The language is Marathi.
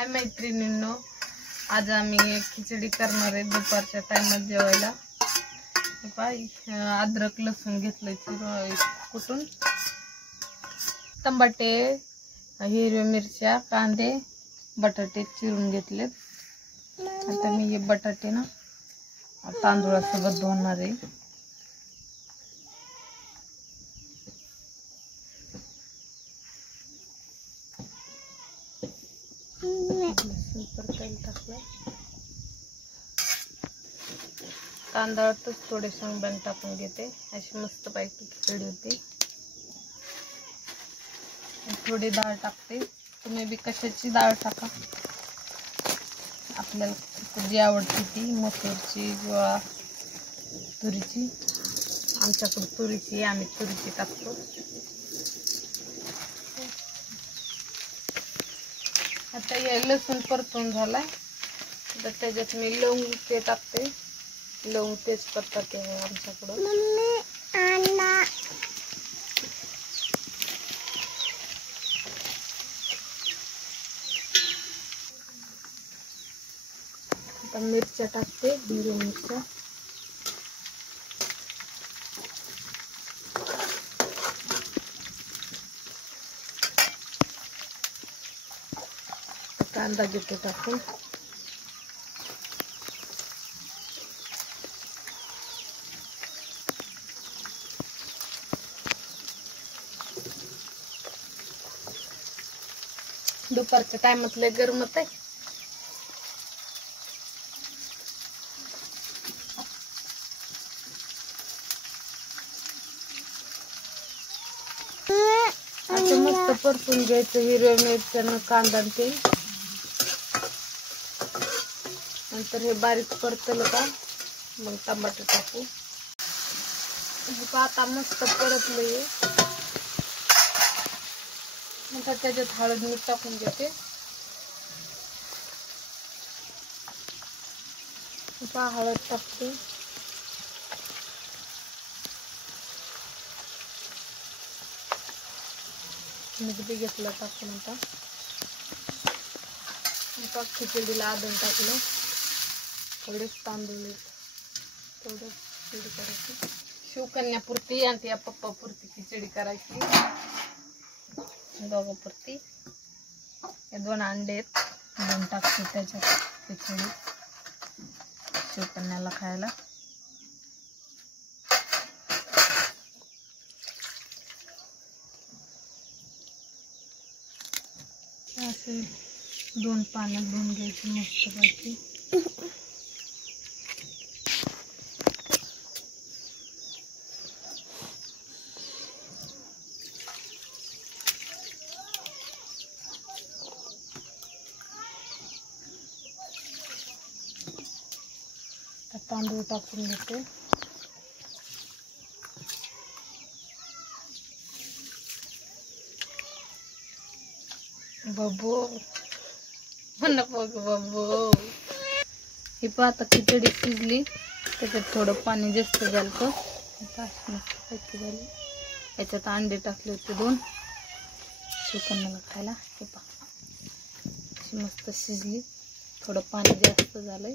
हाय मैत्रिणींनो, आज आम्ही खिचडी करणार आहे दुपारच्या टाइमात जेवायला। अद्रक लसूण घेतलंय कुटून, टमाटे, हिरव्या मिरच्या, कांदे, बटाटे चिरून घेतलेत। आता मी हे बटाटे ना तांदूळासोबत धुवणार आहे। तांदळातच थोडे शेंगदाणे टाकून घेते, अशी मस्त पैकी खिचडी होती। थोडी डाळ टाकते, तुम्ही बी कशाची डाळ टाका, आपल्याला जी आवडते ती, मसूरची, ज्वाळा, तुरीची। आमच्याकडे तुरीची, आम्ही तुरीची टाकतो। आता हे लसूण परतून झालाय, तर त्याच्यात मी लवंग ते टाकते। लवंग तेजपत्ता ते आहे आमच्याकडं। आता मिरच्या टाकते, हिरव्या मिरच्या। कांदा घेते टाकून, दुपारच्या टाइमात लय गरमत आहे। आता मस्त परतून घ्यायचं हिरव्या मिरच्यानं कांदा ते। नंतर हे बारीक परतलं का मग टमाटर टाकू। आता मस्त परतलं, नंतर त्याच्यात हळद मीठ टाकून घेते। हळद टाकते, मीठ बी घेतलं टाकून। आता खिचडीला आदन टाकलं, थोडेच तांदूळ, थोडं खिचडी करायची। शिवकन्यापुरती आणि त्या पप्पापुरती खिचडी करायची, दोघांपुरती। हे 2 अंडे आहेत, 2 टाकते त्याच्यात खिचडी शिवकन्याला खायला। असे 2 पाण्यात धुवून घ्यायचे मस्त पैकी। तांदूळ टाकून घेते, बबो म्हणा बघ बबो। ही आता खिचडी शिजली, त्याच्यात थोडं पाणी जास्त झालं, मस्त पैकी झाली। याच्यात अंडे टाकले होते 2 शिवकन्याला खायला। हे पहा मस्त शिजली, थोडं पाणी जास्त झालंय।